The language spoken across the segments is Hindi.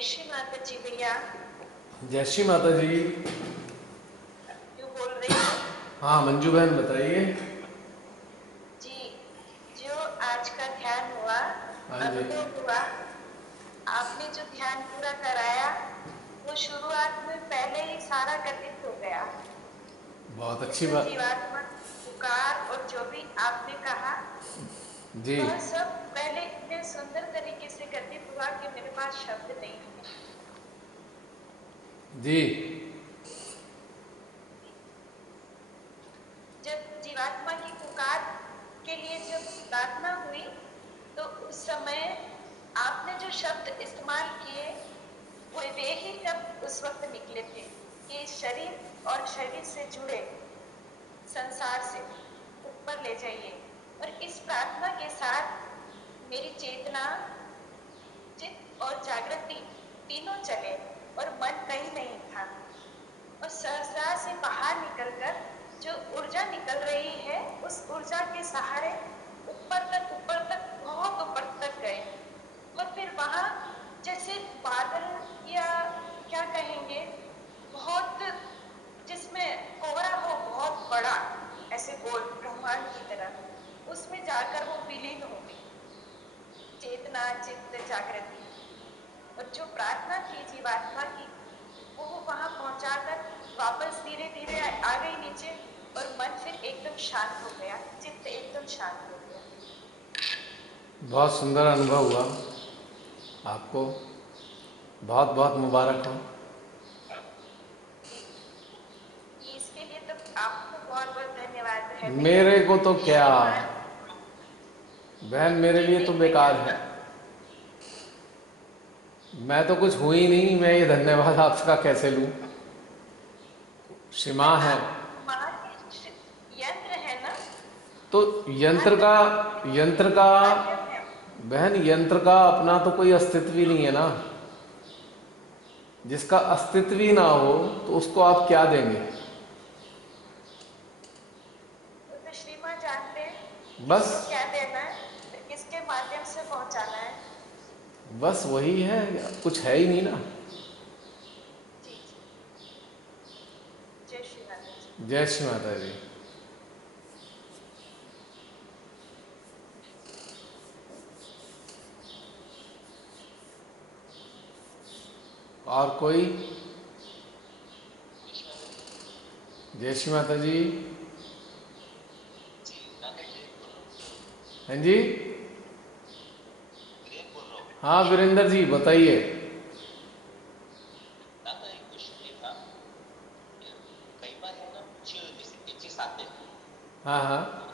जय श्री माता जी भैया। जय श्री माता जी। क्यों बोल रही हो? हाँ मंजू बहन बताइए। जी, जो आज का ध्यान हुआ, हाँ जी। अनुभव हुआ, आपने जो ध्यान पूरा कराया वो शुरुआत में पहले ही सारा घटित हो गया। बहुत अच्छी जैसे बात। जीवात्मा पुकार और जो भी आपने कहा जी वह सब पहले इतने सुंदर तरीके से घटित हुआ कि मेरे पास शब्द नहीं है। जी। जब जीवात्मा की पुकार के लिए जब प्रार्थना हुई तो उस समय आपने जो शब्द इस्तेमाल किए वे ही शब्द उस वक्त निकले थे कि शरीर और शरीर से जुड़े संसार से ऊपर ले जाइए। और इस प्रार्थना के साथ मेरी चेतना, चित्त और जागृति तीनों चले और मन कहीं नहीं था। और सहसा से बाहर निकलकर जो ऊर्जा निकल रही है उस ऊर्जा के सहारे ऊपर तक बहुत ऊपर तक गए। और फिर वहां जैसे बादल या क्या कहेंगे, बहुत जिसमें कोहरा हो बहुत बड़ा, ऐसे गोल ब्रह्मांड की तरह, उसमें जाकर वो विलीन हो गई चेतना, चित्त, जागृति। और जो प्रार्थना थी जीवात्मा की वो वहां पहुंचाकर वापस धीरे धीरे आ गई नीचे और मन फिर एकदम शांत हो गया, चित्त एकदम शांत हो गया। बहुत सुंदर अनुभव हुआ आपको। बहुत बहुत मुबारक हो। इसके लिए तो आपको बहुत बहुत धन्यवाद है भैया। मेरे को तो क्या श्रीमान बहन, मेरे जी लिए तो नहीं भैया। बेकार है। मैं तो कुछ हुई नहीं, मैं ये धन्यवाद आपका कैसे लूं। पर क्षमा है। आप माँ के यंत्र है ना, तो यंत्र मात्र का यंत्र का माध्यम है। बहन, यंत्र का अपना तो कोई अस्तित्व ही नहीं है ना। जिसका अस्तित्व ही ना हो तो उसको आप क्या देंगे। वो तो श्रीमान जानते हैं बस किसको क्या देना है और किसके माध्यम से पहुंचाना है। बस वही है, कुछ है ही नहीं ना। जी जी। जय श्री माता जी। जय श्री माता जी। और कोई? जय श्री माता जी। हाँ जी। हाँ वीरेंद्र जी बताइए। हाँ हाँ।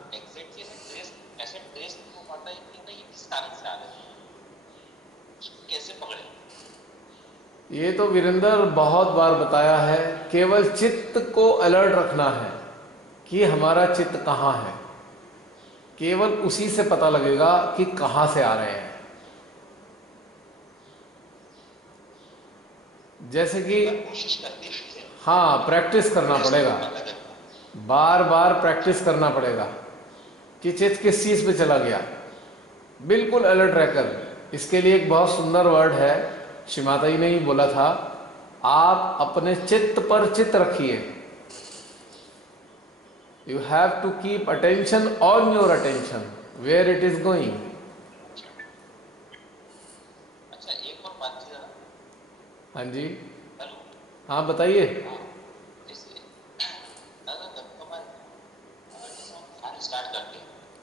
ये तो वीरेंद्र बहुत बार बताया है, केवल चित्त को अलर्ट रखना है कि हमारा चित्त कहाँ है। केवल उसी से पता लगेगा कि कहाँ से आ रहे हैं। जैसे कि हाँ, प्रैक्टिस करना पड़ेगा, बार बार प्रैक्टिस करना पड़ेगा कि चित्त किस चीज पे चला गया, बिल्कुल अलर्ट रहकर। इसके लिए एक बहुत सुंदर वर्ड है, श्री माता जी ने ही बोला था, आप अपने चित्त पर चित्त रखिए। You have to keep attention on your attention where it is going. हाँ जी। हाँ बताइए।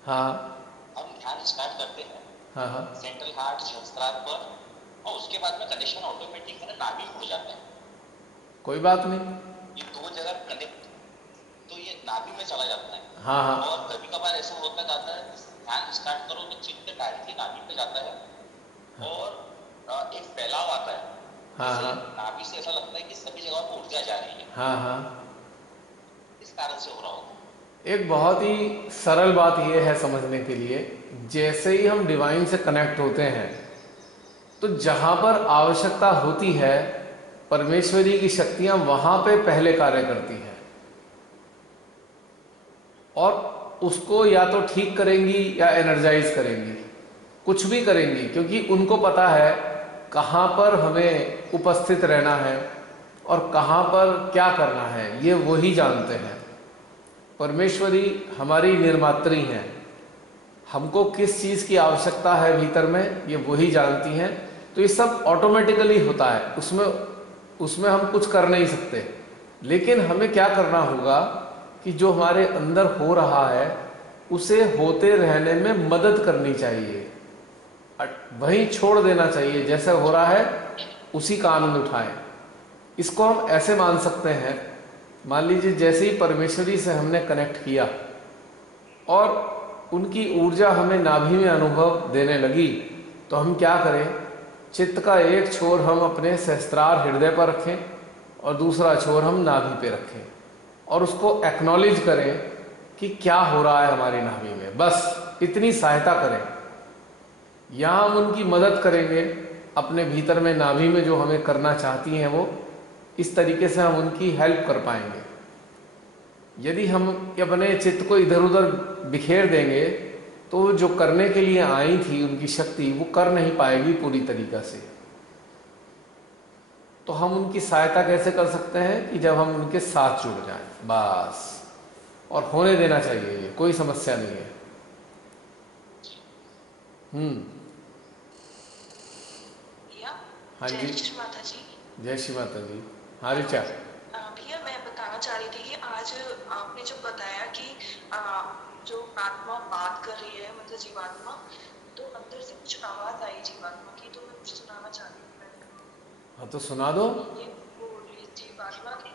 हाँ हाँ हाँ। कोई बात नहीं। हाँ हाँ हाँ हाँ हाँ हाँ। एक बहुत ही सरल बात यह है समझने के लिए, जैसे ही हम डिवाइन से कनेक्ट होते हैं तो जहां पर आवश्यकता होती है परमेश्वरी की शक्तियां वहां पे पहले कार्य करती हैं और उसको या तो ठीक करेंगी या एनर्जाइज करेंगी, कुछ भी करेंगी, क्योंकि उनको पता है कहाँ पर हमें उपस्थित रहना है और कहाँ पर क्या करना है, ये वही जानते हैं। परमेश्वरी हमारी निर्मात्री हैं, हमको किस चीज़ की आवश्यकता है भीतर में ये वही जानती हैं। तो ये सब ऑटोमेटिकली होता है, उसमें उसमें हम कुछ कर नहीं सकते। लेकिन हमें क्या करना होगा कि जो हमारे अंदर हो रहा है उसे होते रहने में मदद करनी चाहिए, वहीं छोड़ देना चाहिए। जैसे हो रहा है उसी का आनंद उठाएं। इसको हम ऐसे मान सकते हैं, मान लीजिए जैसे ही परमेश्वरी से हमने कनेक्ट किया और उनकी ऊर्जा हमें नाभि में अनुभव देने लगी, तो हम क्या करें, चित्त का एक छोर हम अपने सहस्त्रार हृदय पर रखें और दूसरा छोर हम नाभि पे रखें और उसको एक्नॉलेज करें कि क्या हो रहा है हमारी नाभि में। बस इतनी सहायता करें। यहाँ हम उनकी मदद करेंगे अपने भीतर में, नाभि में जो हमें करना चाहती हैं वो, इस तरीके से हम उनकी हेल्प कर पाएंगे। यदि हम अपने चित्त को इधर उधर बिखेर देंगे तो जो करने के लिए आई थी उनकी शक्ति, वो कर नहीं पाएगी पूरी तरीका से। तो हम उनकी सहायता कैसे कर सकते हैं कि जब हम उनके साथ जुड़ जाएं, बस। और होने देना चाहिए, ये कोई समस्या नहीं है। हाँ जी, जय श्री माता जी। जय श्री माता जी। हाँ रिचा। भैया मैं बताना चाह रही थी कि आज आपने जब बताया कि जो आत्मा बात कर रही है, मतलब जीवात्मा, तो अंदर से कुछ आवाज आई जीवात्मा की, तो मैं कुछ सुनाना चाहती हूँ। हाँ तो सुना दो। ये बोल रही जीवात्मा की,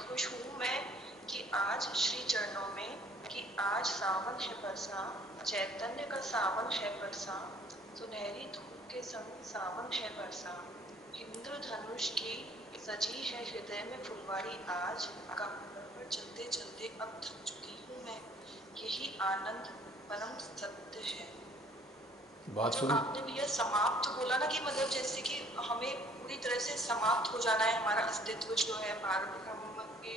खुश हूँ मैं कि आज श्री चरणों में, कि आज सावन है बरसा, चैतन्य का सावन है बरसा, सुनहरी धूप के संग सावन है बरसा, इंद्रधनुष की सजी है हृदय में फुलवारी, आज पर चलते चलते अब थक चुकी हूँ मैं, यही आनंद परम सत्य है। बात जो सुन। आपने भैया समाप्त बोला ना, कि मतलब जैसे कि हमें पूरी तरह से समाप्त हो जाना है, हमारा अस्तित्व जो है पारब्रह्म के,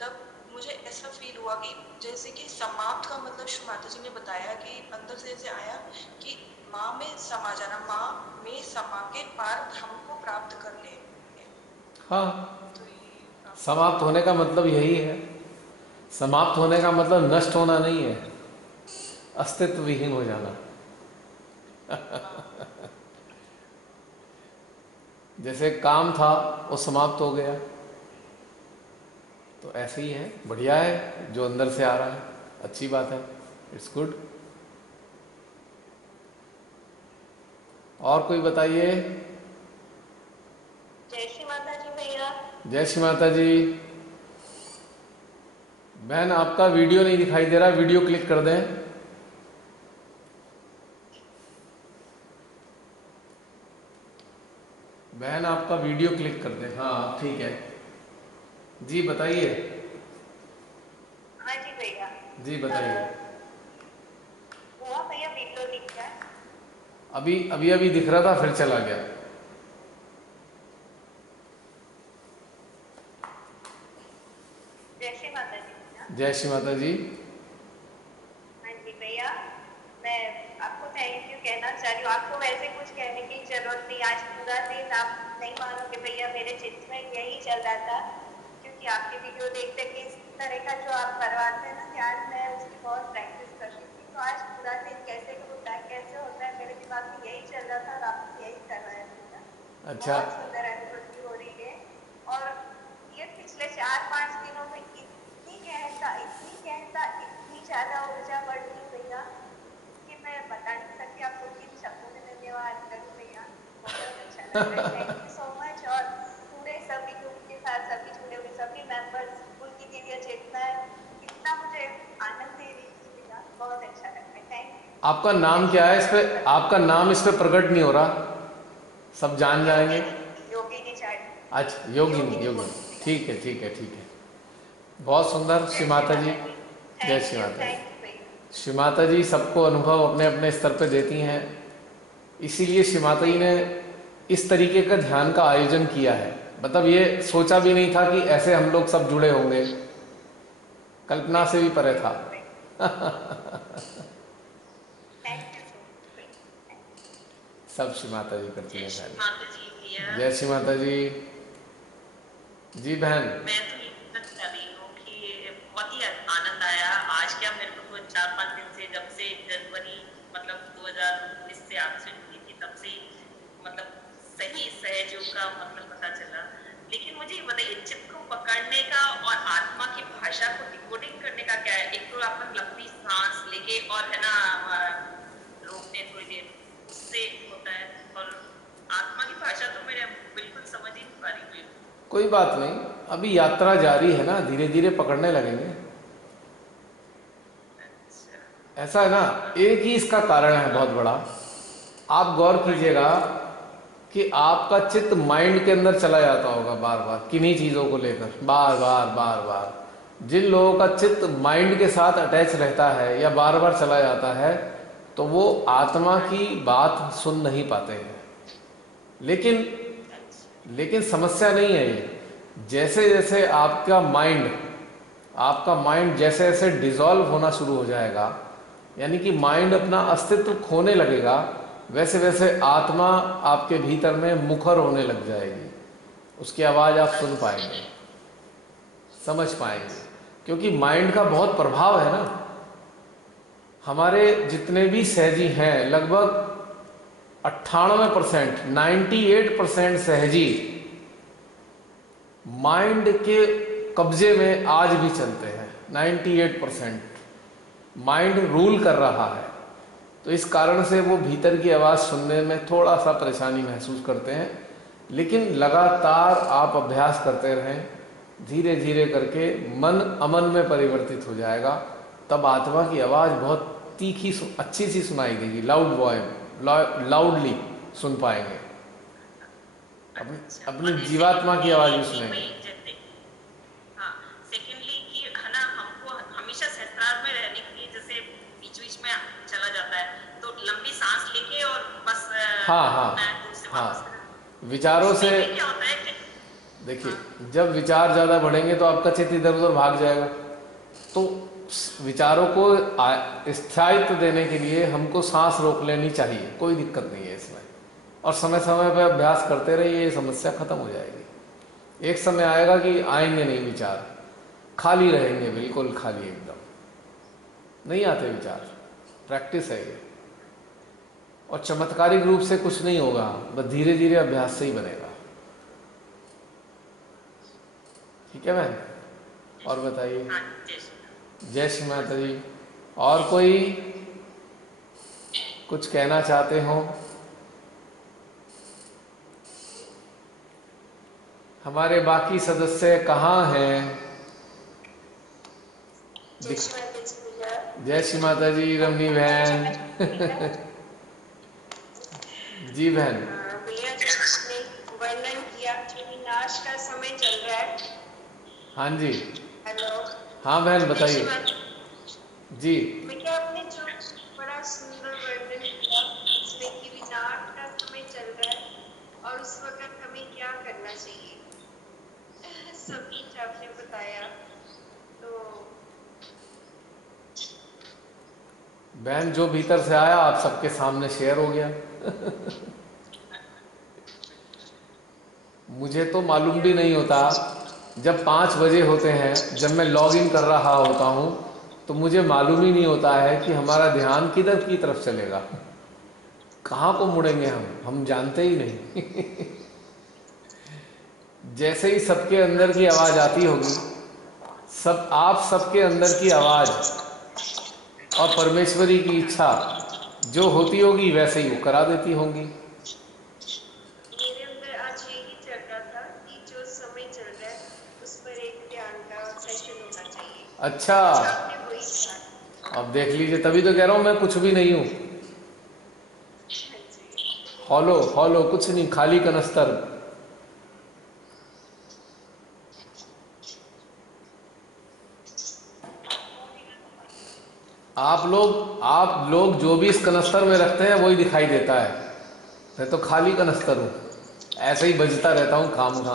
तब मुझे ऐसा फील हुआ कि जैसे कि समाप्त का मतलब श्री माता जी ने बताया कि अंदर से ऐसे आया कि माँ में समा जाना, माँ में समा के पार ब्रह्म को प्राप्त कर ले। हाँ, तो समाप्त होने का मतलब यही है। समाप्त होने का मतलब नष्ट होना नहीं है, अस्तित्व विहीन हो जाना। जैसे काम था वो समाप्त हो गया, तो ऐसे ही है। बढ़िया है जो अंदर से आ रहा है, अच्छी बात है, इट्स गुड। और कोई बताइए। जय श्री माता जी भैया। जय श्री माता जी। बहन आपका वीडियो नहीं दिखाई दे रहा, वीडियो क्लिक कर दें। बहन आपका वीडियो क्लिक कर दें। हाँ ठीक है जी, बताइए। हाँ जी भैया। जी बताइए। हुआ भैया वीडियो दिख रहा है? अभी दिख रहा था, फिर चला गया। जय श्री माता जी। जय श्री माता जी। हाँ जी भैया, मैं आपको थैंक यू कहना चाह रही हूँ। आपको वैसे कुछ कहने की जरूरत नहीं। आज पूरा दिन आप नहीं मानोगे भैया, मेरे चित्त में यही चल रहा था, क्योंकि आपकी वीडियो देखते कि इस तरह का जो आप करवाते हैं ना ध्यान, मैं उसकी बहुत प्रैक्टिस कर रही थी। तो आज पूरा दिन कैसे होता है मेरे दिमाग में यही चल रहा था और आपको यही करवाया भैया। अच्छा। बहुत सुंदर अनुभूति हो रही है। और ये पिछले 4-5 दिनों में इतनी ज्यादा ऊर्जा बढ़ गई भैया कि मैं बता नहीं सकती आपको किन शब्दों में धन्यवाद करूं भैया। बहुत अच्छा लग रहा है, थैंक यू सो मच। और पूरे सभी ग्रुप के साथ सभी जुड़े हुए सभी मेंबर्स, उनकी दिव्य चेतना इतना मुझे आनंद दे रही थी भैया, बहुत अच्छा लग रहा है। Thank you. आपका नाम क्या है? इस पे आपका नाम इस पे प्रकट नहीं हो रहा, सब जान जाएंगे। योगिनी चार्ट। अच्छा योगिनी। ठीक है ठीक है ठीक है, बहुत सुंदर। श्री माता जी। जय श्री माता जी। श्री माता जी सबको अनुभव अपने अपने स्तर पे देती हैं, इसीलिए श्री माता जी ने इस तरीके का ध्यान का आयोजन किया है। मतलब ये सोचा भी नहीं था कि ऐसे हम लोग सब जुड़े होंगे, कल्पना से भी परे था। सब श्री माता जी करती है सारी। माता जी भैया, जय श्री माता जी। जी बहन। मैं तो ये कहना चाह रही हूँ कि बहुत ही आनंद आया आज। क्या मेरे को 4-5 दिन से, जब से जनवरी मतलब 2019 से आपसे जुड़ी थी, तब से मतलब सही सहयोग का मतलब पता चला। लेकिन मुझे ये बताइए, चित्त को पकड़ने का और आत्मा की भाषा को डिकोडिंग करने का क्या है? एक तो अपन लंबी सांस लेके और है ना रोकते थोड़ी देर, उससे होता है, और आत्मा की भाषा तो मेरे बिल्कुल समझ ही नहीं पा रही हूँ। कोई बात नहीं, अभी यात्रा जारी है ना, धीरे धीरे पकड़ने लगेंगे। ऐसा है ना, एक ही इसका कारण है बहुत बड़ा। आप गौर कीजिएगा कि आपका चित्त माइंड के अंदर चला जाता होगा बार बार किन्हीं चीज़ों को लेकर, बार बार बार बार। जिन लोगों का चित्त माइंड के साथ अटैच रहता है या बार बार चला जाता है, तो वो आत्मा की बात सुन नहीं पाते हैं। लेकिन समस्या नहीं है ये। जैसे जैसे आपका माइंड जैसे जैसे डिसॉल्व होना शुरू हो जाएगा, यानी कि माइंड अपना अस्तित्व खोने लगेगा, वैसे वैसे आत्मा आपके भीतर में मुखर होने लग जाएगी। उसकी आवाज़ आप सुन पाएंगे, समझ पाएंगे, क्योंकि माइंड का बहुत प्रभाव है ना। हमारे जितने भी सहजी हैं, लगभग 98%, 98% सहजी माइंड के कब्जे में आज भी चलते हैं। 98% माइंड रूल कर रहा है। तो इस कारण से वो भीतर की आवाज़ सुनने में थोड़ा सा परेशानी महसूस करते हैं। लेकिन लगातार आप अभ्यास करते रहें, धीरे धीरे करके मन अमन में परिवर्तित हो जाएगा। तब आत्मा की आवाज़ बहुत तीखी अच्छी सी सुनाई देगी, लाउडली सुन पाएंगे, अपनी जीवात्मा की आवाज़ भी सुनेंगे। हाँ, सेकेंडली कि है ना, हमको हमेशा सहस्त्रार में रहने के लिए जैसे बीच बीच में चला जाता है, तो लंबी सांस लेके और बस हाँ, विचारों से क्या होता है कि देखिए, जब विचार ज़्यादा बढ़ेंगे तो आपका चित्त इधर उधर भाग जाएगा। तो विचारों को स्थायित्व देने के लिए हमको सांस रोक लेनी चाहिए, कोई दिक्कत नहीं है इसमें। और समय समय पर अभ्यास करते रहिए, ये समस्या खत्म हो जाएगी। एक समय आएगा कि आएंगे नहीं विचार, खाली रहेंगे, बिल्कुल खाली, एकदम नहीं आते विचार। प्रैक्टिस है ये, और चमत्कारिक रूप से कुछ नहीं होगा, बस धीरे धीरे अभ्यास से ही बनेगा। ठीक है बहन, और बताइए। जय श्री माता जी। और कोई कुछ कहना चाहते हो? हमारे बाकी सदस्य कहाँ हैं? जय श्री माता जी रमनी बहन। जी बहन। भैया, जिसने वर्णन किया कि विनाश का समय चल रहा है। हाँ जी। हेलो। हाँ बहन, बताइए जी। भैया, आपने जो बड़ा सुंदर वर्णन किया इसमें कि विनाश का समय चल रहा है और उस वक्त हमें क्या करना चाहिए, सब कुछ आपने बताया। तो बहन, जो भीतर से आया आप सबके सामने शेयर हो गया। मुझे तो मालूम भी नहीं होता, जब 5 बजे होते हैं, जब मैं लॉग इन कर रहा होता हूँ, तो मुझे मालूम ही नहीं होता है कि हमारा ध्यान किधर की तरफ चलेगा, कहाँ को मुड़ेंगे हम जानते ही नहीं। जैसे ही सबके अंदर की आवाज़ आती होगी, आप सबके अंदर की आवाज़ और परमेश्वरी की इच्छा जो होती होगी, वैसे ही वो करा देती होंगी। मेरे अंदर आज यही चल रहा था कि जो समय चल रहा है उस पर एक ध्यान का सेशन होना चाहिए। अच्छा, आपने वही कहा। अब देख लीजिए, तभी तो कह रहा हूँ मैं कुछ भी नहीं हूँ। हॉलो कुछ नहीं, खाली कनस्तर। आप लोग जो भी इस कनस्तर में रखते हैं वही दिखाई देता है। मैं तो खाली कनस्तर हूँ, ऐसे ही बजता रहता हूँ खामखा।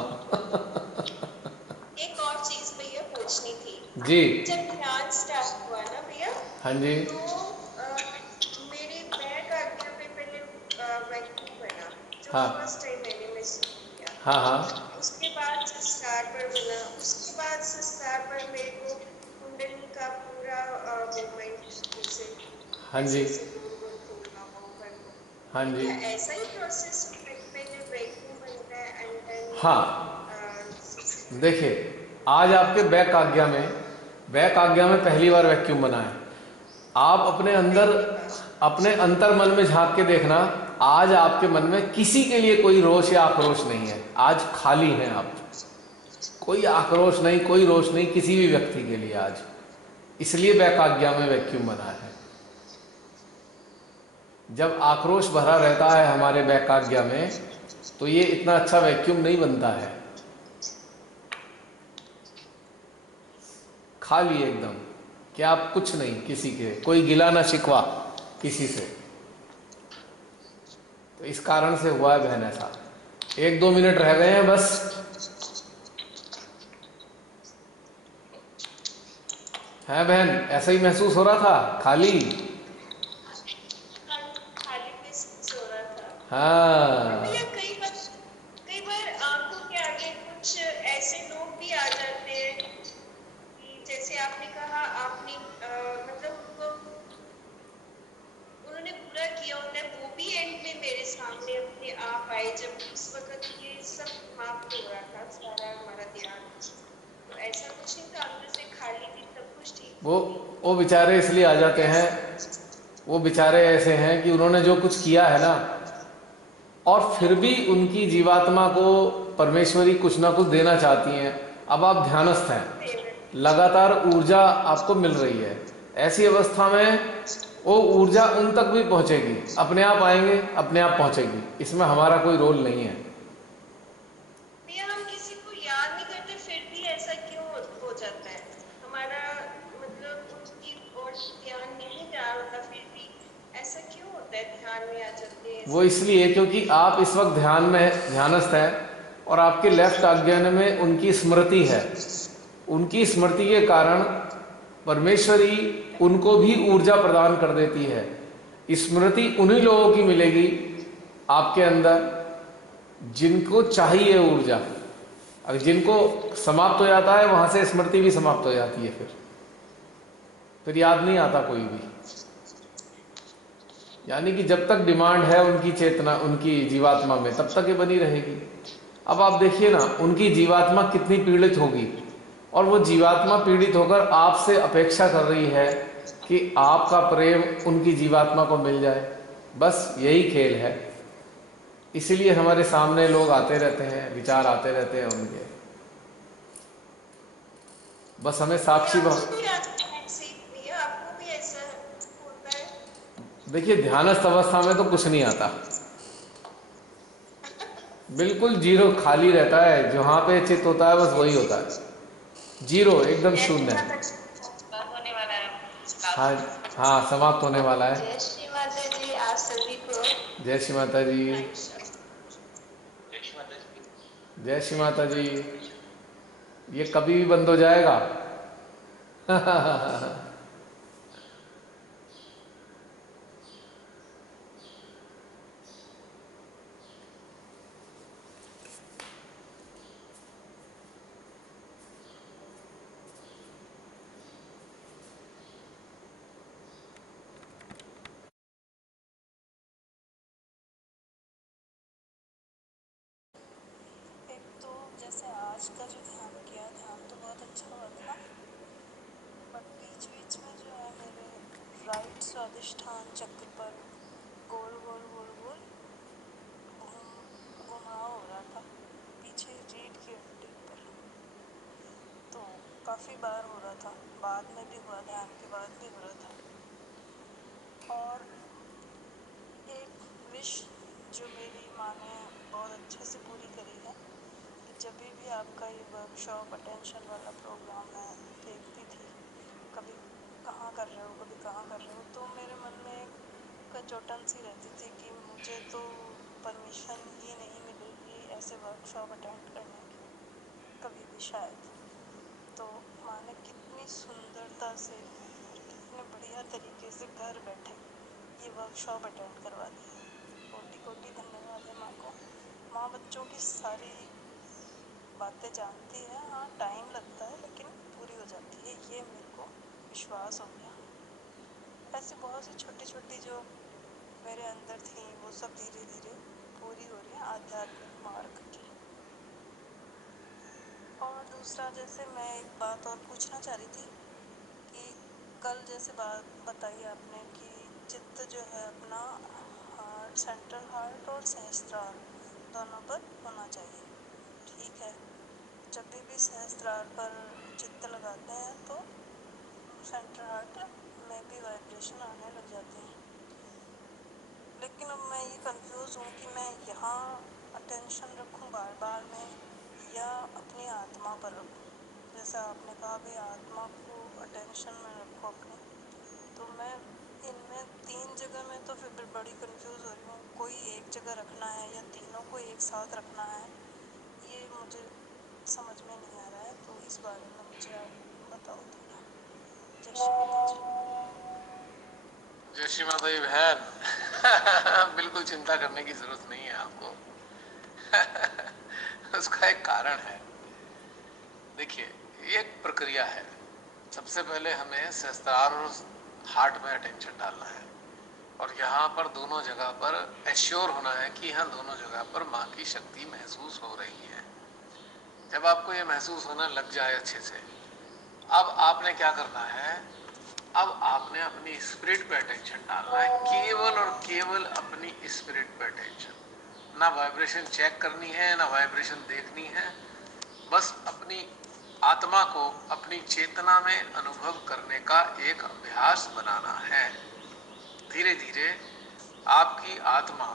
एक और चीज भैया पूछनी थी जी। जब ध्यान स्टार्ट हुआ ना भैया, हाँ जी। तो मेरे बैक आज्ञा पे पहले वैक्यूम जो हाँ फर्स्ट टाइम मैंने महसूस किया। हाँ हाँ उसके बाद से स्टार पर बना, उसके बाद से स्टार पर मेरे को कुंडली का पूरा मूवमेंट जैसे हाँ ऐसे जी ऐसे गोल गोल घूमना वो करना। हाँ तो जी क्या ऐसा ही प्रोसेस पहले वैक्यूम बनता है एंड हाँ। देन देखिए, आज आपके बैक आज्ञा में पहली बार वैक्यूम बना है। आप अपने अंदर, पहली बार? अपने अंतर मन में झांक के देखना, आज आपके मन में किसी के लिए कोई रोष या आक्रोश नहीं है। आज खाली हैं आप, कोई आक्रोश नहीं, कोई रोष नहीं किसी भी व्यक्ति के लिए आज। इसलिए बैक आज्ञा में वैक्यूम बना है। जब आक्रोश भरा रहता है हमारे बैक आज्ञा में, तो ये इतना अच्छा वैक्यूम नहीं बनता है। खाली एकदम, क्या आप कुछ नहीं, किसी के कोई गिला ना शिकवा किसी से। तो इस कारण से हुआ है बहन ऐसा। 1-2 मिनट रह गए हैं बस। है बहन, ऐसा ही महसूस हो रहा था, खाली। खाली महसूस हो रहा था। और हाँ भैया कई बार आंखों के आगे कुछ ऐसे लोग भी आ जाते हैं कि जैसे आपने कहा आपने मतलब उन्होंने बुरा किया होता है, वो भी एंड में मेरे सामने अपने आप आए जब उस वक्त ये सब समाप्त हो रहा था सारा हमारा ध्यान। तो ऐसा कुछ नहीं था, अंदर से खाली थी, सब कुछ ठीक वो थी। वो बेचारे इसलिए आ जाते हैं, वो बेचारे ऐसे हैं कि उन्होंने जो कुछ किया है ना, और फिर भी उनकी जीवात्मा को परमेश्वरी कुछ ना कुछ देना चाहती हैं। अब आप ध्यानस्थ हैं, लगातार ऊर्जा आपको मिल रही है। ऐसी अवस्था में वो ऊर्जा उन तक भी पहुंचेगी, अपने आप आएंगे, अपने आप पहुंचेगी। इसमें हमारा कोई रोल नहीं है। भैया हम किसी को याद नहीं करते फिर भी ऐसा क्यों हो जाता है? हमारा मतलब उनकी ओर ध्यान नहीं जा रहा, फिर भी ऐसा क्यों होता है? ध्यान में आ जाते हैं वो ऐसे। इसलिए क्योंकि आप इस वक्त ध्यानस्थ हैं, और आपके लेफ्ट आज्ञान में उनकी स्मृति है। उनकी स्मृति के कारण परमेश्वरी उनको भी ऊर्जा प्रदान कर देती है। स्मृति उन्हीं लोगों की मिलेगी आपके अंदर जिनको चाहिए ऊर्जा। अगर जिनको समाप्त हो जाता है, वहां से स्मृति भी समाप्त हो जाती है, फिर याद नहीं आता कोई भी। यानी कि जब तक डिमांड है उनकी चेतना, उनकी जीवात्मा में, तब तक ये बनी रहेगी। अब आप देखिए ना, उनकी जीवात्मा कितनी पीड़ित होगी, और वो जीवात्मा पीड़ित होकर आपसे अपेक्षा कर रही है कि आपका प्रेम उनकी जीवात्मा को मिल जाए। बस यही खेल है। इसीलिए हमारे सामने लोग आते रहते हैं, विचार आते रहते हैं उनके। बस हमें साक्षी आपको भी ऐसे ही भैया, आपको भी ऐसा होता है? देखिए, ध्यानस्थ अवस्था में तो कुछ नहीं आता, बिल्कुल जीरो, खाली रहता है। जहां पे चित्त होता है बस वही होता है, जीरो, एकदम जय श्री शून्य है। माता जी, होने वाला है। हाँ हाँ, समाप्त होने वाला है। जय श्री माता जी आप सभी को। जय श्री माता जी। जय श्री माता जी। ये कभी भी बंद हो जाएगा। एक तो जैसे आज का जो ध्यान किया, ध्यान तो बहुत अच्छा हुआ था, बट बीच बीच में जो है मेरे राइट स्वादिष्ठान चक्र पर गोल गोल गोल गोल घुमाव हो रहा था, पीछे रीढ़ की हड्डी पर। तो काफ़ी बार हो रहा था, बाद में भी हुआ, ध्यान के बाद भी हो रहा था। और एक विश जो मेरी माँ ने बहुत अच्छे से पूरी करी है कि जब भी आपका ये वर्कशॉप अटेंशन वाला प्रोग्राम है देखती थी, कभी कहाँ कर रहे हो, कभी कहाँ कर रहे हो, तो मेरे मन में एक कचोटन सी रहती थी कि मुझे तो परमिशन ही नहीं मिलेगी ऐसे वर्कशॉप अटेंड करने की कभी भी शायद। तो माँ ने कितनी सुंदरता से, कितने बढ़िया तरीके से घर बैठे ये वर्कशॉप अटेंड करवा दी। कोटि कोटि धन्यवाद है आत्मा को। माँ बच्चों की सारी बातें जानती है, हाँ टाइम लगता है लेकिन पूरी हो जाती है, ये मेरे को विश्वास हो गया। ऐसी बहुत सी छोटी छोटी जो मेरे अंदर थी वो सब धीरे धीरे पूरी हो रही है आध्यात्मिक मार्ग की। और दूसरा, जैसे मैं एक बात और पूछना चाह रही थी कि कल जैसे बात बताई आपने कि चित्त जो है अपना हार्ट, सेंट्रल हार्ट और सहस्त्रार दोनों पर होना चाहिए। ठीक है, जब भी सहस्त्रार पर चित्त लगाते हैं तो सेंट्रल हार्ट में भी वाइब्रेशन आने लग जाते हैं। लेकिन अब मैं ये कंफ्यूज हूँ कि मैं यहाँ अटेंशन रखूँ बार बार में या अपनी आत्मा पर रखूँ। जैसा आपने कहा भाई आत्मा को अटेंशन में रखो अपनी, तो मैं इनमें तीन जगह में तो फिर बड़ी कंफ्यूज हो रही हूँ। कोई एक जगह रखना है या तीनों को एक साथ रखना है, ये मुझे समझ में नहीं आ रहा है। तो इस बारे में मुझे आप बताओ थोड़ा। जय श्री माता जी। जय श्री माता जी बहन। बिल्कुल चिंता करने की जरूरत नहीं है आपको। उसका एक कारण है। देखिए, ये एक प्रक्रिया है। सबसे पहले हमें सहस्त्रार और हार्ट में अटेंशन डालना है और यहाँ पर दोनों जगह पर एश्योर होना है कि हाँ दोनों जगह पर माँ की शक्ति महसूस हो रही है। जब आपको ये महसूस होना लग जाए अच्छे से, अब आपने क्या करना है, अब आपने अपनी स्पिरिट पे अटेंशन डालना है, केवल और केवल अपनी स्पिरिट पे अटेंशन। ना वाइब्रेशन चेक करनी है, ना वाइब्रेशन देखनी है, बस अपनी आत्मा को अपनी चेतना में अनुभव करने का एक अभ्यास बनाना है। धीरे धीरे आपकी आत्मा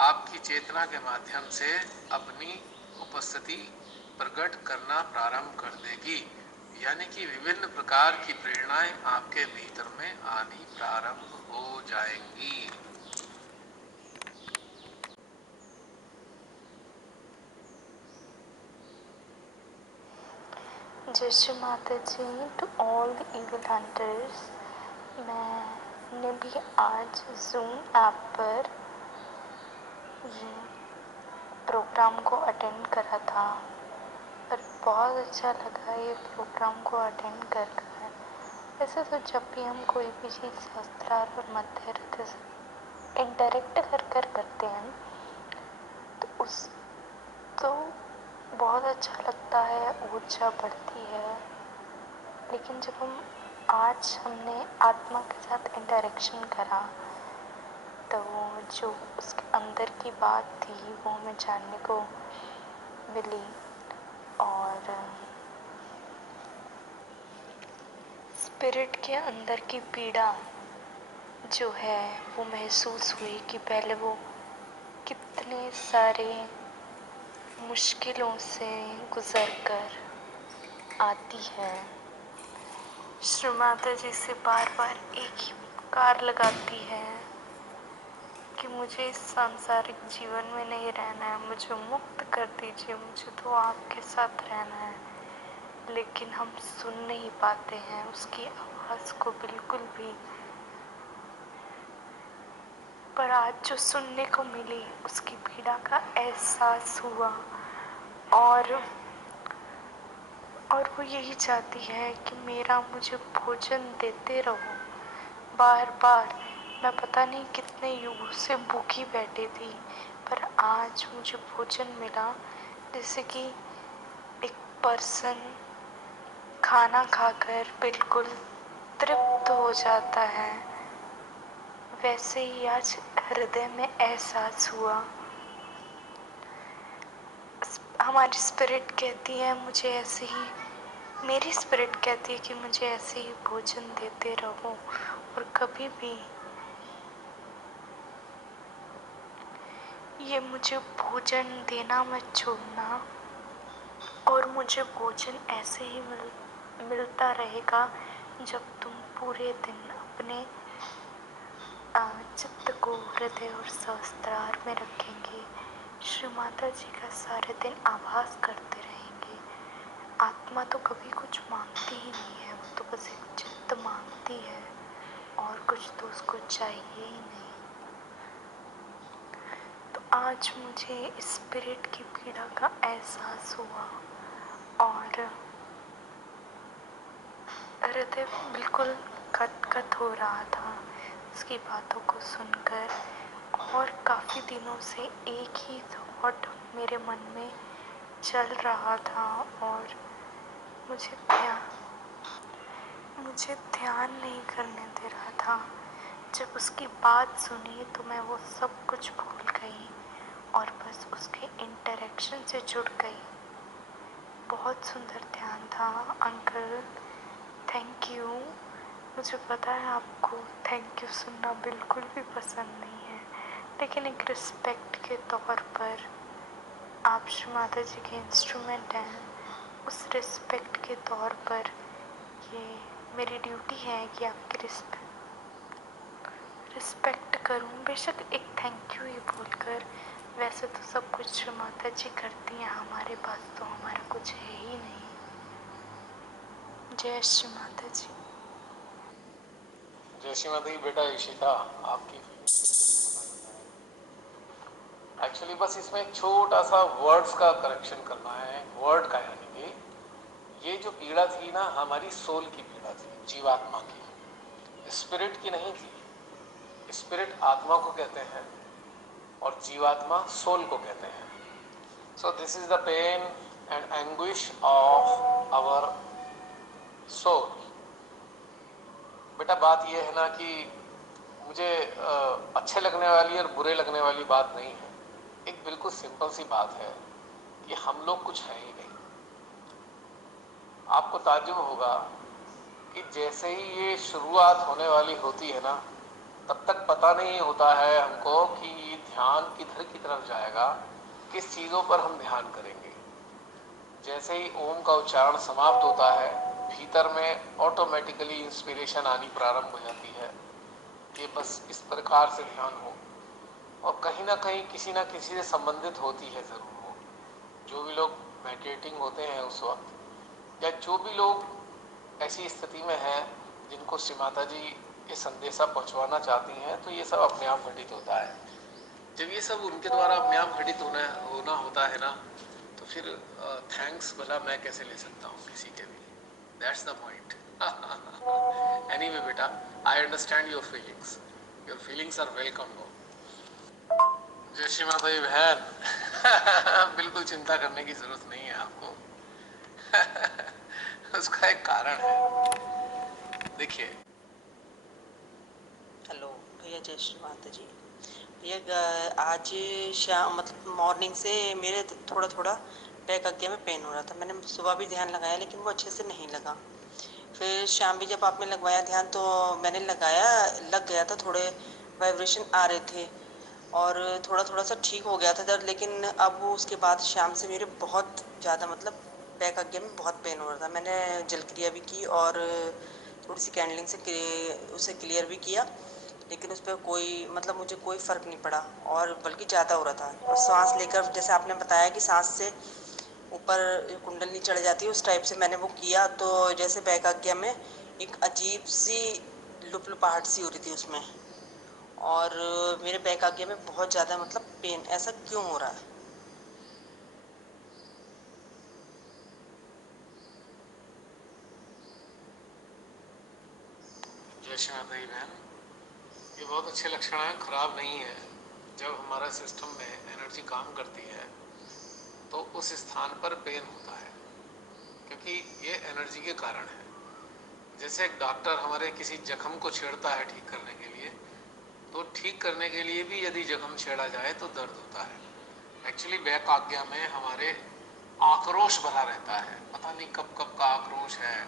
आपकी चेतना के माध्यम से अपनी उपस्थिति प्रकट करना प्रारंभ कर देगी, यानी कि विभिन्न प्रकार की प्रेरणाएं आपके भीतर में आनी प्रारंभ हो जाएंगी। जय Shri Mata ji to all the evil hunters. मैंने भी आज जूम ऐप पर ये प्रोग्राम को अटेंड करा था और बहुत अच्छा लगा ये प्रोग्राम को अटेंड कर कर। वैसे तो जब भी हम कोई भी चीज़ शास्त्रार और मध्य रथ से इंटरेक्ट कर करते हैं तो बहुत अच्छा लगता है, ऊर्जा बढ़ती है। लेकिन जब हमने आत्मा के साथ इंटरेक्शन करा तो जो उसके अंदर की बात थी वो हमें जानने को मिली और स्पिरिट के अंदर की पीड़ा जो है वो महसूस हुई कि पहले वो कितने सारे मुश्किलों से गुजर कर आती है। श्री माता जी से बार बार एक ही पुकार लगाती है कि मुझे इस सांसारिक जीवन में नहीं रहना है, मुझे मुक्त कर दीजिए, मुझे तो आपके साथ रहना है। लेकिन हम सुन नहीं पाते हैं उसकी आवाज़ को बिल्कुल भी। पर आज जो सुनने को मिली उसकी पीड़ा का एहसास हुआ और वो यही चाहती है कि मेरा मुझे भोजन देते रहो। बार बार मैं पता नहीं कितने युगों से भूखी बैठी थी, पर आज मुझे भोजन मिला। जैसे कि एक पर्सन खाना खाकर बिल्कुल तृप्त हो जाता है, वैसे ही आज हृदय में एहसास हुआ। हमारी स्पिरिट कहती है मुझे ऐसे ही, मेरी स्पिरिट कहती है कि मुझे ऐसे ही भोजन देते रहो और कभी भी ये मुझे भोजन देना मत छोड़ना। और मुझे भोजन ऐसे ही मिलता रहेगा जब तुम पूरे दिन अपने चित्त को हृदय और सहस्त्रार में रखेंगे, श्री माता जी का सारे दिन आभास करते रहेंगे। आत्मा तो कभी कुछ मांगती ही नहीं है, वो तो बस एक चित्त मांगती है और कुछ तो उसको चाहिए ही नहीं। तो आज मुझे स्पिरिट की पीड़ा का एहसास हुआ और हृदय बिल्कुल खत हो रहा था उसकी बातों को सुनकर। और काफ़ी दिनों से एक ही थॉट मेरे मन में चल रहा था और मुझे ध्यान नहीं करने दे रहा था। जब उसकी बात सुनी तो मैं वो सब कुछ भूल गई और बस उसके इंटरेक्शन से जुड़ गई। बहुत सुंदर ध्यान था अंकल, थैंक यू। मुझे पता है आपको थैंक यू सुनना बिल्कुल भी पसंद नहीं है, लेकिन एक रिस्पेक्ट के तौर पर आप श्री माता जी के इंस्ट्रूमेंट हैं, उस रिस्पेक्ट के तौर पर ये मेरी ड्यूटी है कि आपकी रिस्पेक्ट करूं, बेशक एक थैंक यू ही बोलकर। वैसे तो सब कुछ श्री माता जी करती हैं, हमारे पास तो हमारा कुछ है ही नहीं। जय श्री माता जी। जय श्री माता जी। बेटा इशिता, आपकी एक्चुअली बस इसमें एक छोटा सा वर्ड्स का करेक्शन करना है। वर्ड का यानी कि ये जो पीड़ा थी ना, हमारी सोल की पीड़ा थी, जीवात्मा की, स्पिरिट की नहीं थी। स्पिरिट आत्मा को कहते हैं और जीवात्मा सोल को कहते हैं। So this is the pain and anguish of our soul. बेटा बात यह है ना कि मुझे अच्छे लगने वाली और बुरे लगने वाली बात नहीं है। एक बिल्कुल सिंपल सी बात है कि हम लोग कुछ है ही नहीं। आपको ताज्जुब होगा कि जैसे ही ये शुरुआत होने वाली होती है ना, तब तक पता नहीं होता है हमको कि ये ध्यान किधर की तरफ जाएगा, किस चीज़ों पर हम ध्यान करेंगे। जैसे ही ओम का उच्चारण समाप्त होता है, भीतर में ऑटोमेटिकली इंस्पिरेशन आनी प्रारंभ हो जाती है कि बस इस प्रकार से ध्यान हो, और कहीं ना कहीं किसी ना किसी से संबंधित होती है ज़रूर वो। जो भी लोग मेडिटेटिंग होते हैं उस वक्त, या जो भी लोग ऐसी स्थिति में हैं जिनको श्री माता जी ये संदेशा पहुंचवाना चाहती हैं, तो ये सब अपने आप घटित होता है। जब ये सब उनके द्वारा अपने आप घटित होना होता है ना, तो फिर थैंक्स भला मैं कैसे ले सकता हूँ किसी के भी। दैट्स द पॉइंट। एनीवे बेटा, I understand your feelings. Your feelings are welcome. No जय श्री माता जी बहन। बिल्कुल चिंता करने की जरूरत नहीं है आपको। उसका एक कारण है। देखिए, हेलो भैया, जय श्री माता जी। भैया आज शाम मतलब मॉर्निंग से मेरे थोड़ा थोड़ा बैक अग्गे में पेन हो रहा था। मैंने सुबह भी ध्यान लगाया लेकिन वो अच्छे से नहीं लगा। फिर शाम भी जब आपने लगवाया ध्यान तो मैंने लग गया था, थोड़े वाइब्रेशन आ रहे थे और थोड़ा थोड़ा सा ठीक हो गया था दर्द। लेकिन अब वो उसके बाद शाम से मेरे बहुत ज़्यादा मतलब बैक अग्गे में बहुत पेन हो रहा था। मैंने जल क्रिया भी की और थोड़ी सी कैंडलिंग से उसे क्लियर भी किया, लेकिन उस पर कोई मतलब मुझे कोई फ़र्क नहीं पड़ा और बल्कि ज़्यादा हो रहा था। और सांस लेकर, जैसे आपने बताया कि सांस से ऊपर कुंडली चढ़ जाती है, उस टाइप से मैंने वो किया तो जैसे बैक आज्ञा में एक अजीब सी लुपलुपाहट सी हो रही थी उसमें। और मेरे बैक आज्ञा में बहुत ज़्यादा मतलब पेन, ऐसा क्यों हो रहा है? जय श्री माता जी बहन, ये बहुत अच्छे लक्षण हैं, खराब नहीं है। जब हमारा सिस्टम में एनर्जी काम करती है तो उस स्थान पर पेन होता है, क्योंकि ये एनर्जी के कारण है। जैसे एक डॉक्टर हमारे किसी जख्म को छेड़ता है ठीक करने के लिए, तो ठीक करने के लिए भी यदि जख्म छेड़ा जाए तो दर्द होता है। एक्चुअली बैक आज्ञा में हमारे आक्रोश भरा रहता है, पता नहीं कब कब का आक्रोश है।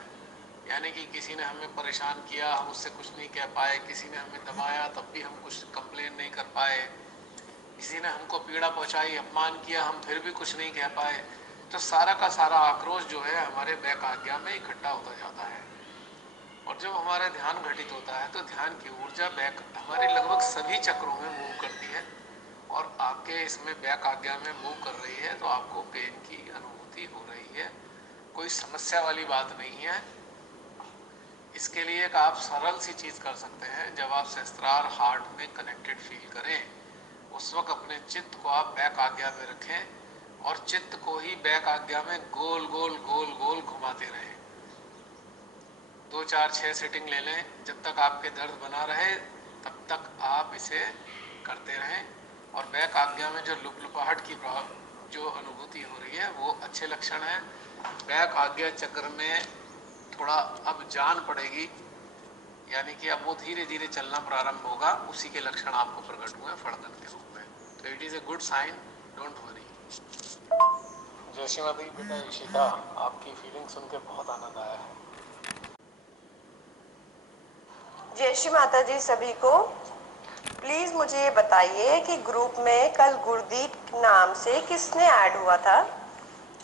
यानी कि किसी ने हमें परेशान किया, हम उससे कुछ नहीं कह पाए, किसी ने हमें दबाया तब भी हम कुछ कंप्लेन नहीं कर पाए, किसी ने हमको पीड़ा पहुंचाई, अपमान किया, हम फिर भी कुछ नहीं कह पाए। तो सारा का सारा आक्रोश जो है हमारे बैक आज्ञा में इकट्ठा होता जाता है। और जब हमारा ध्यान घटित होता है तो ध्यान की ऊर्जा बैक हमारे लगभग सभी चक्रों में मूव करती है, और आपके इसमें बैक आज्ञा में मूव कर रही है, तो आपको पेन की अनुभूति हो रही है। कोई समस्या वाली बात नहीं है। इसके लिए एक आप सरल सी चीज़ कर सकते हैं। जब आप सहस्त्रार हार्ट में कनेक्टेड फील करें उस वक्त अपने चित्त को आप बैक आज्ञा में रखें और चित्त को ही बैक आज्ञा में गोल गोल गोल गोल घुमाते रहें। 2 4 6 सेटिंग ले लें, जब तक आपके दर्द बना रहे तब तक आप इसे करते रहें। और बैक आज्ञा में जो लुपलुपाहट की जो अनुभूति हो रही है वो अच्छे लक्षण है। बैक आज्ञा चक्र में थोड़ा अब जान पड़ेगी, यानी कि अब वो धीरे धीरे चलना प्रारंभ होगा, उसी के लक्षण आपको प्रकट हुए फड़कन के रूप में। तो it is a good sign, don't worry. जय श्री माता। बेटा इशिता, आपकी फीलिंग सुन के बहुत आनंद आया है। जय श्री माता जी सभी को। प्लीज मुझे ये बताइए कि ग्रुप में कल गुरदीप नाम से किसने ऐड हुआ था?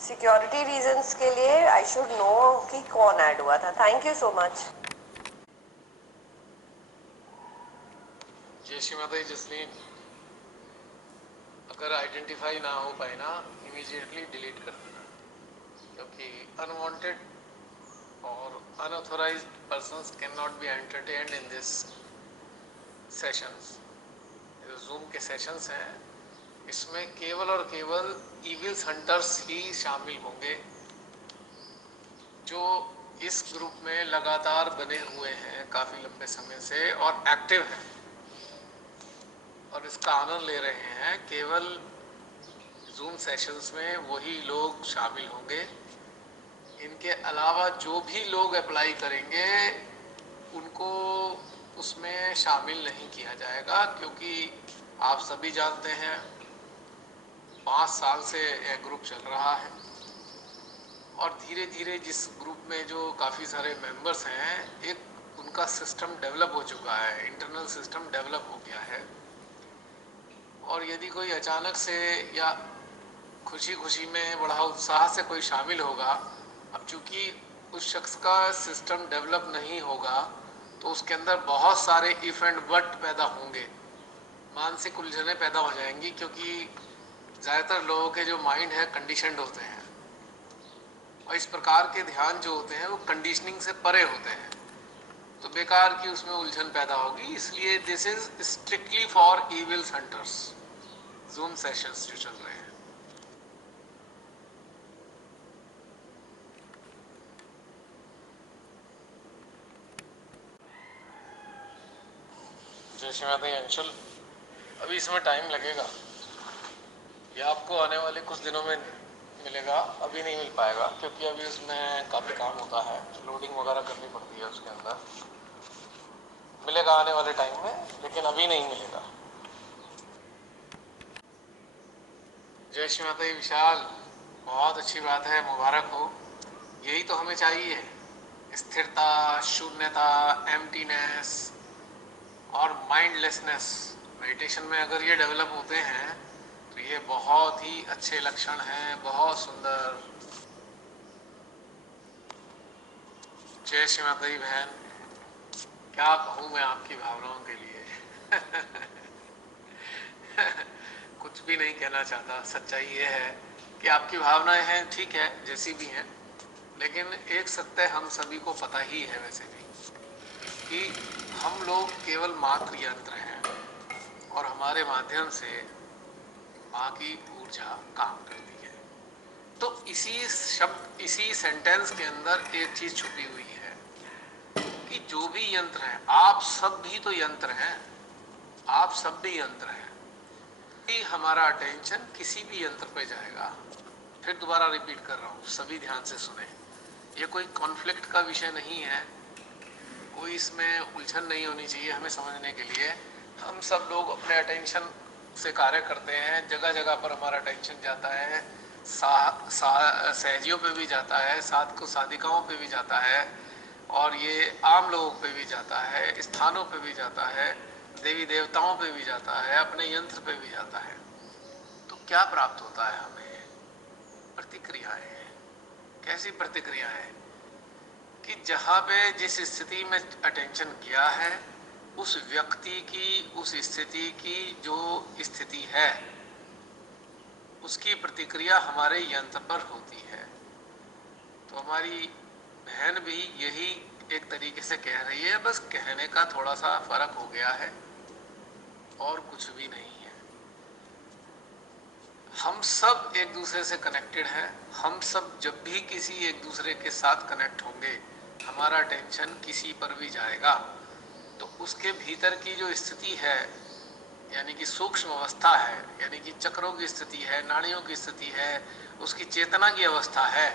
सिक्योरिटी रीजंस के लिए आई शुड नो कि कौन ऐड हुआ था। Thank you so much. जय श्री माता जसलीन, अगर आइडेंटिफाई ना हो पाए ना इमीडिएटली डिलीट कर देना, क्योंकि अनवांटेड और unauthorized persons cannot be entertained in this sessions। जो जूम के सेशंस हैं इसमें केवल और केवल इविल्स हंटर्स ही शामिल होंगे, जो इस ग्रुप में लगातार बने हुए हैं काफ़ी लंबे समय से और एक्टिव हैं और इसका आनंद ले रहे हैं। केवल जूम सेशंस में वही लोग शामिल होंगे। इनके अलावा जो भी लोग अप्लाई करेंगे उनको उसमें शामिल नहीं किया जाएगा, क्योंकि आप सभी जानते हैं 5 साल से यह ग्रुप चल रहा है और धीरे धीरे जिस ग्रुप में जो काफ़ी सारे मेंबर्स हैं, एक उनका सिस्टम डेवलप हो चुका है, इंटरनल सिस्टम डेवलप हो गया है। और यदि कोई अचानक से या खुशी खुशी में बड़ा उत्साह से कोई शामिल होगा, अब चूंकि उस शख्स का सिस्टम डेवलप नहीं होगा तो उसके अंदर बहुत सारे इफ एंड बट पैदा होंगे, मानसिक उलझनें पैदा हो जाएंगी, क्योंकि ज़्यादातर लोगों के जो माइंड है कंडीशनड होते हैं और इस प्रकार के ध्यान जो होते हैं वो कंडीशनिंग से परे होते हैं, तो बेकार की उसमें उलझन पैदा होगी। इसलिए this is strictly for evils hunters zoom sessions जो चल रहे हैं। जय श्री माता अंशुल, अभी इसमें टाइम लगेगा, ये आपको आने वाले कुछ दिनों में मिलेगा, अभी नहीं मिल पाएगा क्योंकि अभी उसमें काफ़ी काम होता है, लोडिंग वगैरह करनी पड़ती है उसके अंदर। मिलेगा आने वाले टाइम में, लेकिन अभी नहीं मिलेगा। जय श्री माता विशाल, बहुत अच्छी बात है, मुबारक हो। यही तो हमें चाहिए, स्थिरता, शून्यता, एम्प्टीनेस और माइंडलेसनेस। मेडिटेशन में अगर ये डेवलप होते हैं तो ये बहुत ही अच्छे लक्षण हैं, बहुत सुंदर। जय श्री माता जी बहन, क्या कहूँ मैं आपकी भावनाओं के लिए कुछ भी नहीं कहना चाहता। सच्चाई ये है कि आपकी भावनाएं हैं, ठीक है, जैसी भी हैं, लेकिन एक सत्य हम सभी को पता ही है वैसे भी कि हम लोग केवल मात्र यंत्र हैं और हमारे माध्यम से माँ की ऊर्जा काम करती है। तो इसी शब्द, इसी सेंटेंस के अंदर एक चीज छुपी हुई है कि जो भी यंत्र हैं, आप सब भी तो यंत्र हैं, आप सब भी यंत्र हैं। कि हमारा अटेंशन किसी भी यंत्र पे जाएगा, फिर दोबारा रिपीट कर रहा हूँ, सभी ध्यान से सुने, ये कोई कॉन्फ्लिक्ट का विषय नहीं है, कोई इसमें उलझन नहीं होनी चाहिए हमें समझने के लिए। हम सब लोग अपने अटेंशन से कार्य करते हैं, जगह जगह पर हमारा अटेंशन जाता है, सहजियों पे भी जाता है, साथ को साधिकाओं पे भी जाता है, और ये आम लोगों पे भी जाता है, स्थानों पे भी जाता है, देवी देवताओं पे भी जाता है, अपने यंत्र पे भी जाता है। तो क्या प्राप्त होता है हमें? प्रतिक्रियाएं। कैसी प्रतिक्रियाएं? कि जहाँ पे जिस स्थिति में अटेंशन किया है, उस व्यक्ति की, उस स्थिति की जो स्थिति है, उसकी प्रतिक्रिया हमारे यंत्र पर होती है। तो हमारी बहन भी यही एक तरीके से कह रही है, बस कहने का थोड़ा सा फर्क हो गया है और कुछ भी नहीं है। हम सब एक दूसरे से कनेक्टेड हैं। हम सब जब भी किसी एक दूसरे के साथ कनेक्ट होंगे, हमारा टेंशन किसी पर भी जाएगा तो उसके भीतर की जो स्थिति है, यानी कि सूक्ष्म अवस्था है, यानी कि चक्रों की स्थिति है, नाड़ियों की स्थिति है, उसकी चेतना की अवस्था है,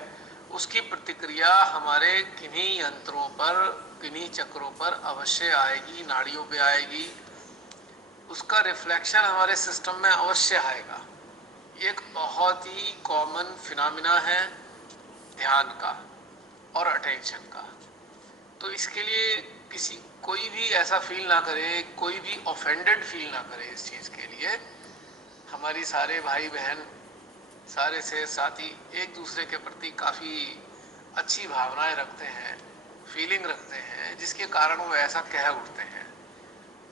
उसकी प्रतिक्रिया हमारे किन्हीं यंत्रों पर, किन्हीं चक्रों पर अवश्य आएगी, नाड़ियों पे आएगी, उसका रिफ्लेक्शन हमारे सिस्टम में अवश्य आएगा। एक बहुत ही कॉमन फिनोमिना है ध्यान का और अटेंशन का। तो इसके लिए कोई भी ऐसा फील ना करे, कोई भी ऑफेंडेड फील ना करे इस चीज़ के लिए। हमारी सारे भाई बहन, सारे से साथी एक दूसरे के प्रति काफ़ी अच्छी भावनाएं रखते हैं, फीलिंग रखते हैं, जिसके कारण वो ऐसा कह उठते हैं।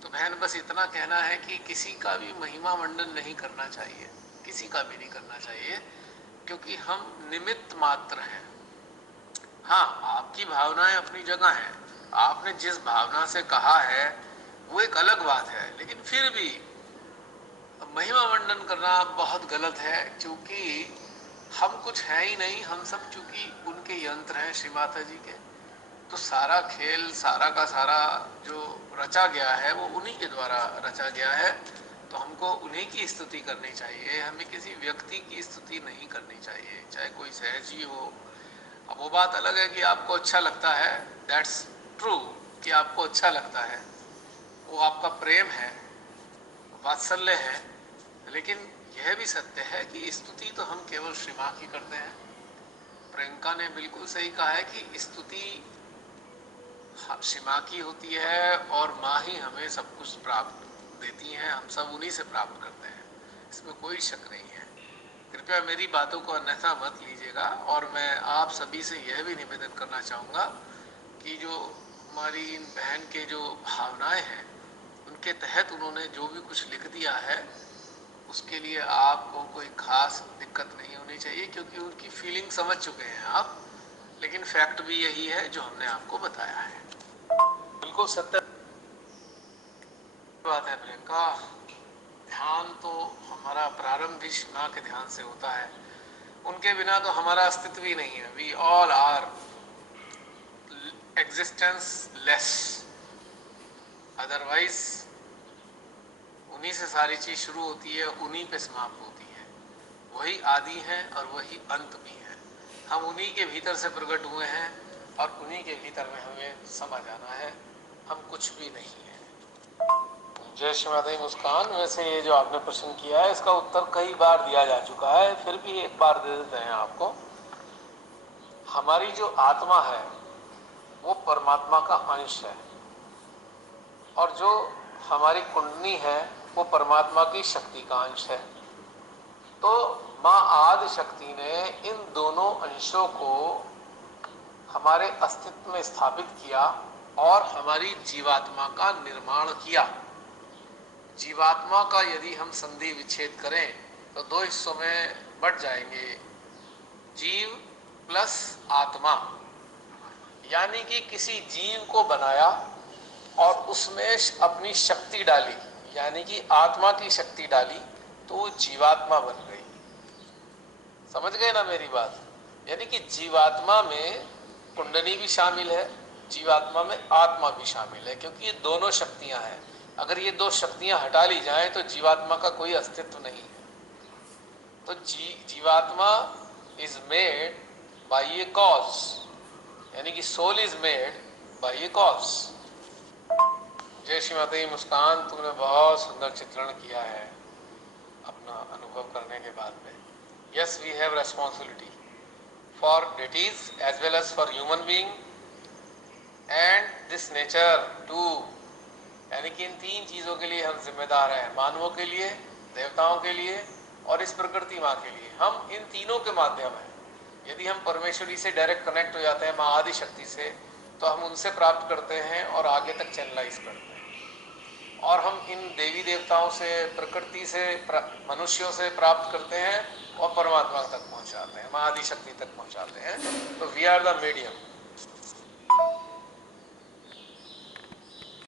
तो बहन बस इतना कहना है कि किसी का भी महिमा मंडन नहीं करना चाहिए, किसी का भी नहीं करना चाहिए, क्योंकि हम निमित्त मात्र हैं। हाँ, आपकी भावनाएं अपनी जगह हैं, आपने जिस भावना से कहा है वो एक अलग बात है, लेकिन फिर भी महिमा मंडन करना बहुत गलत है, क्योंकि हम कुछ है ही नहीं। हम सब चूंकि उनके यंत्र हैं श्री माता जी के, तो सारा खेल, सारा का सारा जो रचा गया है वो उन्हीं के द्वारा रचा गया है। तो हमको उन्हीं की स्तुति करनी चाहिए, हमें किसी व्यक्ति की स्तुति नहीं करनी चाहिए, चाहे कोई सहजी हो। अब वो बात अलग है कि आपको अच्छा लगता है, दैट्स ट्रू कि आपको अच्छा लगता है, वो आपका प्रेम है, वात्सल्य है, लेकिन यह भी सत्य है कि स्तुति तो हम केवल श्री माँ की करते हैं। प्रियंका ने बिल्कुल सही कहा है कि स्तुति श्री माँ की होती है और माँ ही हमें सब कुछ प्राप्त देती हैं, हम सब उन्हीं से प्राप्त करते हैं, इसमें कोई शक नहीं है। कृपया मेरी बातों को अन्यथा मत लीजिएगा। और मैं आप सभी से यह भी निवेदन करना चाहूँगा कि जो हमारी इन बहन के जो भावनाएं हैं, उनके तहत उन्होंने जो भी कुछ लिख दिया है, उसके लिए आपको कोई खास दिक्कत नहीं होनी चाहिए, क्योंकि उनकी फीलिंग समझ चुके हैं आप। लेकिन फैक्ट भी यही है जो हमने आपको बताया है। बिल्कुल सत्य बात है प्रियंका। ध्यान तो हमारा प्रारंभ भी श्री माँ के ध्यान से होता है, उनके बिना तो हमारा अस्तित्व ही नहीं है। We all are existence less, otherwise उन्हीं से सारी चीज शुरू होती है, उन्हीं पे समाप्त होती है। वही आदि है और वही अंत भी है। हम उन्हीं के भीतर से प्रकट हुए हैं और उन्हीं के भीतर में हमें समा जाना है, हम कुछ भी नहीं है। जय श्री माता दी। मुस्कान, वैसे ये जो आपने प्रश्न किया है इसका उत्तर कई बार दिया जा चुका है, फिर भी एक बार दे देते हैं आपको। हमारी जो आत्मा है वो परमात्मा का अंश है, और जो हमारी कुंडली है वो परमात्मा की शक्ति का अंश है। तो माँ आदि शक्ति ने इन दोनों अंशों को हमारे अस्तित्व में स्थापित किया और हमारी जीवात्मा का निर्माण किया। जीवात्मा का यदि हम संधि विच्छेद करें तो दो हिस्सों में बट जाएंगे, जीव प्लस आत्मा। यानी कि किसी जीव को बनाया और उसमें अपनी शक्ति डाली, यानी कि आत्मा की शक्ति डाली, तो वो जीवात्मा बन गई। समझ गए ना मेरी बात? यानी कि जीवात्मा में कुंडली भी शामिल है, जीवात्मा में आत्मा भी शामिल है, क्योंकि ये दोनों शक्तियां हैं। अगर ये दो शक्तियां हटा ली जाएं तो जीवात्मा का कोई अस्तित्व नहीं है। तो जीवात्मा is made by a cause, यानी कि soul is made by a cause. जय श्री माता दी। मुस्कान, तुमने बहुत सुंदर चित्रण किया है अपना अनुभव करने के बाद में। Yes, we have responsibility for deities as well as for human being and this nature to. यानी कि इन तीन चीजों के लिए हम जिम्मेदार हैं, मानवों के लिए, देवताओं के लिए और इस प्रकृति माँ के लिए। हम इन तीनों के माध्यम हैं। यदि हम परमेश्वरी से डायरेक्ट कनेक्ट हो जाते हैं, माँ आदि शक्ति से, तो हम उनसे प्राप्त करते हैं और आगे तक चैनलाइज करते हैं। और हम इन देवी देवताओं से, प्रकृति से, मनुष्यों से प्राप्त करते हैं और परमात्मा तक पहुंचाते हैं, माँ आदि शक्ति तक पहुंचाते हैं। तो वी आर द मीडियम।